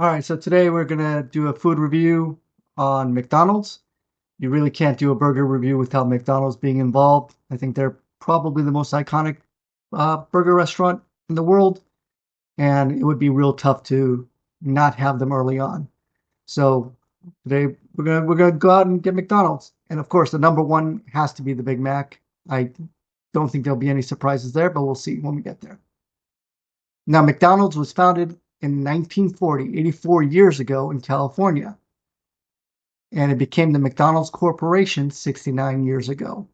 All right, so today we're gonna do a food review on McDonald's. You really can't do a burger review without McDonald's being involved. I think they're probably the most iconic burger restaurant in the world, and it would be real tough to not have them early on. So today we're gonna go out and get McDonald's, and of course the number one has to be the Big Mac. I don't think there'll be any surprises there, but we'll see when we get there. Now, McDonald's was founded in 1940, 84 years ago in California, and it became the McDonald's Corporation 69 years ago.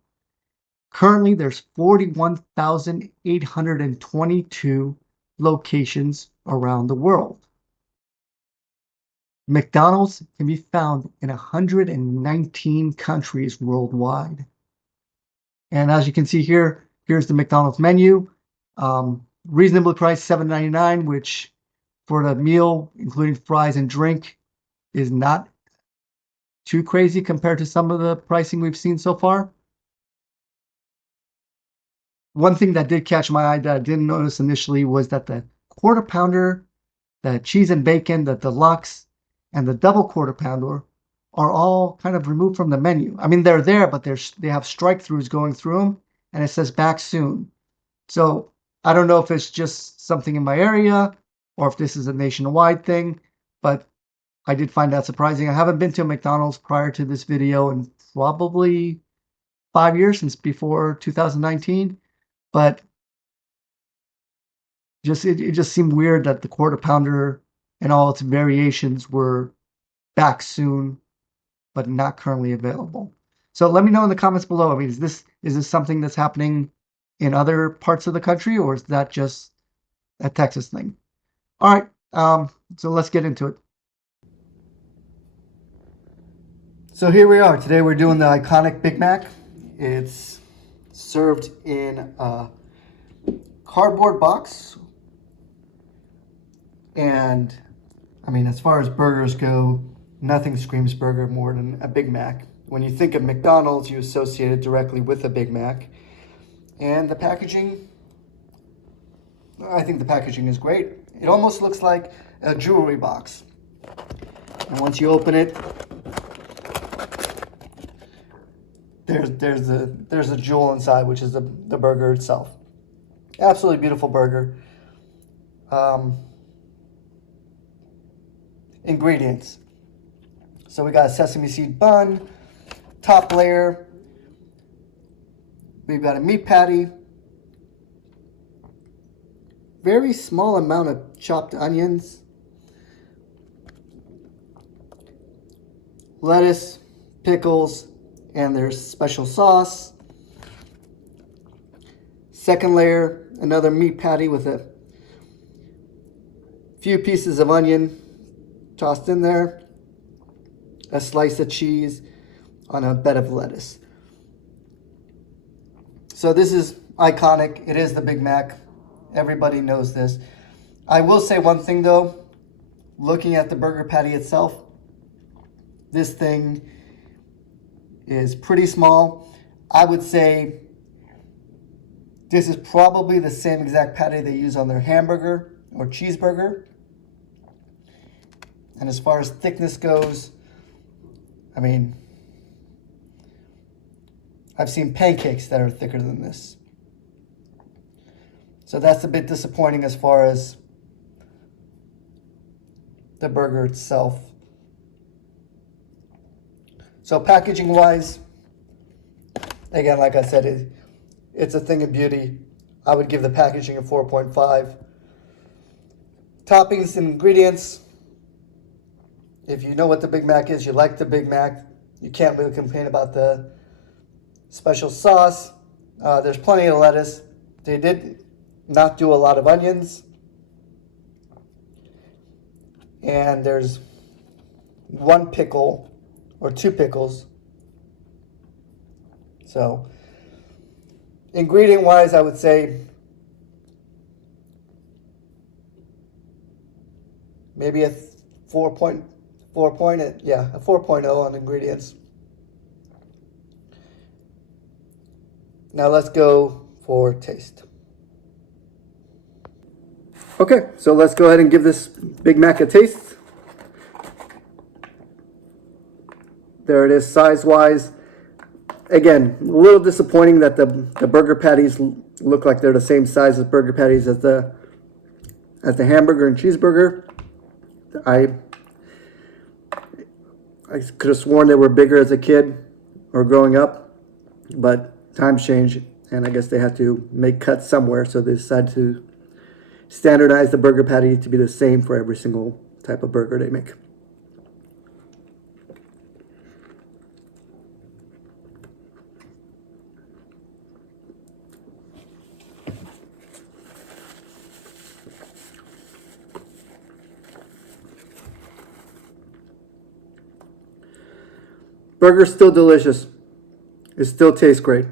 Currently, there's 41,822 locations around the world. McDonald's can be found in 119 countries worldwide. And as you can see here, here's the McDonald's menu. Reasonably priced, $7.99, which for the meal, including fries and drink, is not too crazy compared to some of the pricing we've seen so far. One thing that did catch my eye that I didn't notice initially was that the quarter pounder, the cheese and bacon, the deluxe, and the double quarter pounder are all kind of removed from the menu. I mean, they're there, but they have strike-throughs going through them, and it says back soon. So I don't know if it's just something in my area or if this is a nationwide thing, but I did find that surprising. I haven't been to a McDonald's prior to this video in probably 5 years, since before 2019, but it just seemed weird that the quarter pounder and all its variations were back soon, but not currently available. So let me know in the comments below. I mean, is this something that's happening in other parts of the country, or is that just a Texas thing? All right, so let's get into it. So here we are. Today we're doing the iconic Big Mac. It's served in a cardboard box. And I mean, as far as burgers go, nothing screams burger more than a Big Mac. When you think of McDonald's, you associate it directly with a Big Mac. And the packaging, I think the packaging is great. It almost looks like a jewelry box. And once you open it, there's a jewel inside, which is the burger itself. Absolutely beautiful burger. Ingredients. So we got a sesame seed bun, top layer. We've got a meat patty, very small amount of chopped onions, lettuce, pickles, and there's special sauce. Second layer, another meat patty with a few pieces of onion tossed in there, a slice of cheese on a bed of lettuce. So this is iconic. It is the Big Mac. Everybody knows this. I will say one thing though, looking at the burger patty itself, this thing is pretty small. I would say this is probably the same exact patty they use on their hamburger or cheeseburger. And as far as thickness goes, I mean, I've seen pancakes that are thicker than this. So that's a bit disappointing as far as the burger itself. So packaging wise, again, like I said, it's a thing of beauty. I would give the packaging a 4.5. Toppings and ingredients. If you know what the Big Mac is, you like the Big Mac, you can't really complain about the special sauce. There's plenty of lettuce. They did not do a lot of onions. And there's one pickle or two pickles. So ingredient wise, I would say maybe a 4.0 on ingredients. Now let's go for taste. Okay, so let's go ahead and give this Big Mac a taste. There it is, size-wise. Again, a little disappointing that the burger patties look like they're the same size as burger patties as the hamburger and cheeseburger. I could have sworn they were bigger as a kid or growing up, but times change, and I guess they had to make cuts somewhere, so they decided to standardize the burger patty to be the same for every single type of burger they make. Burger's still delicious. It still tastes great.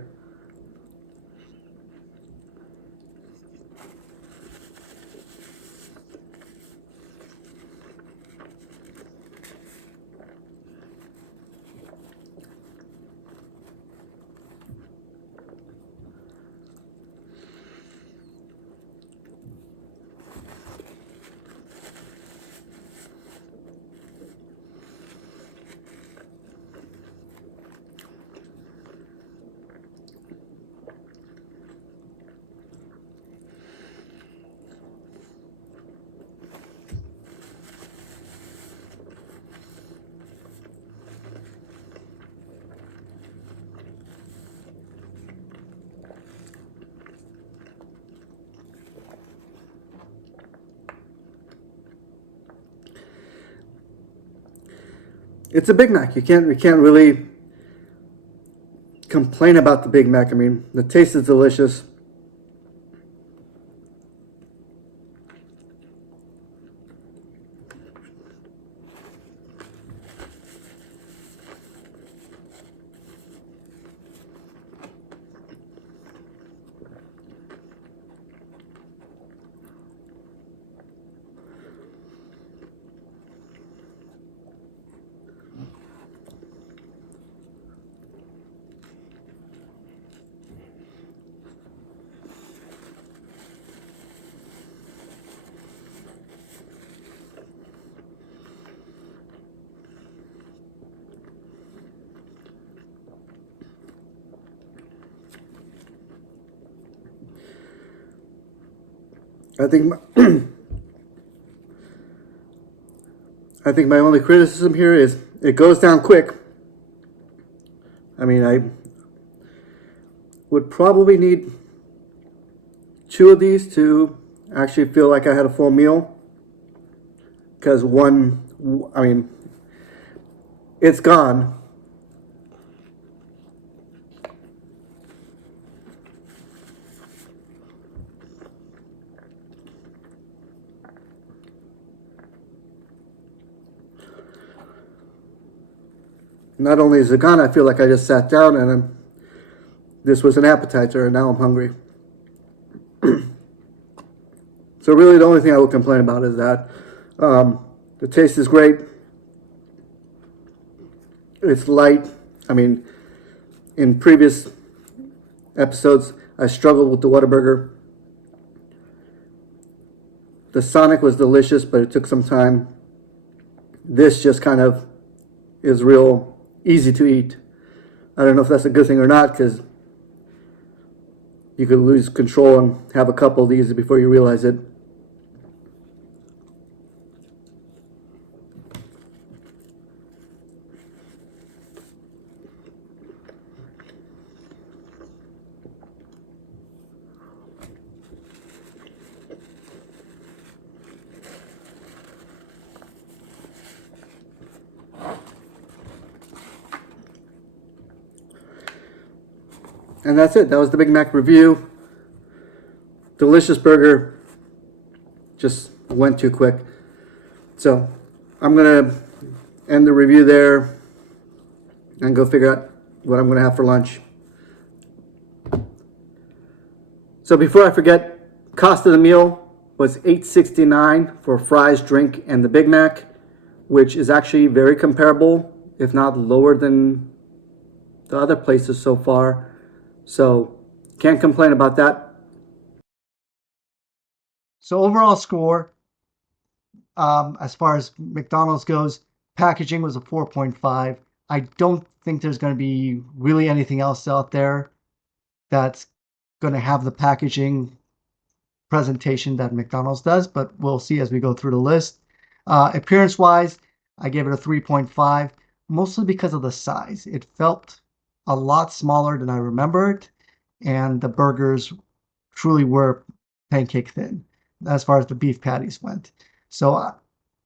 It's a Big Mac. You can't really complain about the Big Mac. I mean, the taste is delicious. I think my, I think my only criticism here is it goes down quick. I mean, I would probably need 2 of these to actually feel like I had a full meal. Because one, I mean, it's gone. Not only is it gone, I feel like I just sat down and this was an appetizer and now I'm hungry. So really the only thing I would complain about is that. The taste is great. It's light. I mean, in previous episodes, I struggled with the Whataburger. The Sonic was delicious, but it took some time. This just kind of is real easy to eat. I don't know if that's a good thing or not, because you could lose control and have a couple of these before you realize it. And that's it. That was the Big Mac review. Delicious burger. Just went too quick. So I'm going to end the review there and go figure out what I'm going to have for lunch. So before I forget, cost of the meal was $8.69 for fries, drink, and the Big Mac, which is actually very comparable, if not lower than the other places so far. So can't complain about that. So overall score, as far as McDonald's goes, packaging was a 4.5, I don't think there's going to be really anything else out there that's going to have the packaging presentation that McDonald's does, but we'll see as we go through the list. Appearance wise, I gave it a 3.5, mostly because of the size. It felt a lot smaller than I remembered, and the burgers truly were pancake thin as far as the beef patties went. So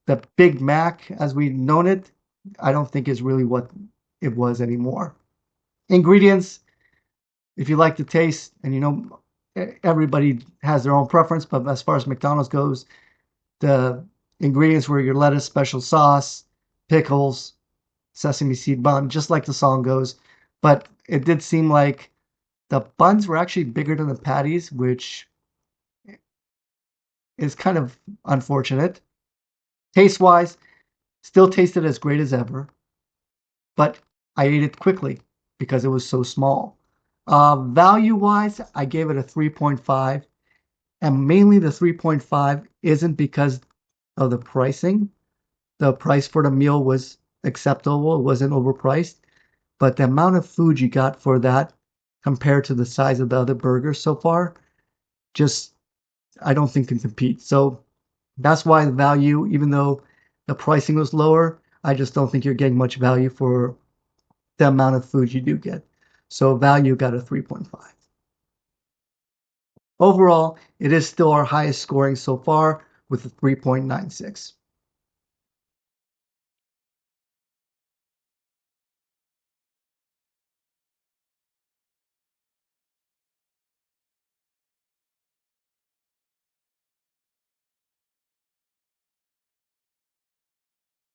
the Big Mac, as we've known it, I don't think is really what it was anymore. Ingredients, if you like the taste, and everybody has their own preference, but as far as McDonald's goes, the ingredients were your lettuce, special sauce, pickles, sesame seed bun, just like the song goes. But it did seem like the buns were actually bigger than the patties, which is kind of unfortunate. Taste wise, still tasted as great as ever, but I ate it quickly because it was so small. Value wise, I gave it a 3.5, and mainly the 3.5 isn't because of the pricing. The price for the meal was acceptable, it wasn't overpriced, but the amount of food you got for that compared to the size of the other burgers so far, just I don't think can compete. So that's why the value, even though the pricing was lower, I just don't think you're getting much value for the amount of food you do get. So value got a 3.5. Overall, it is still our highest scoring so far with a 3.96.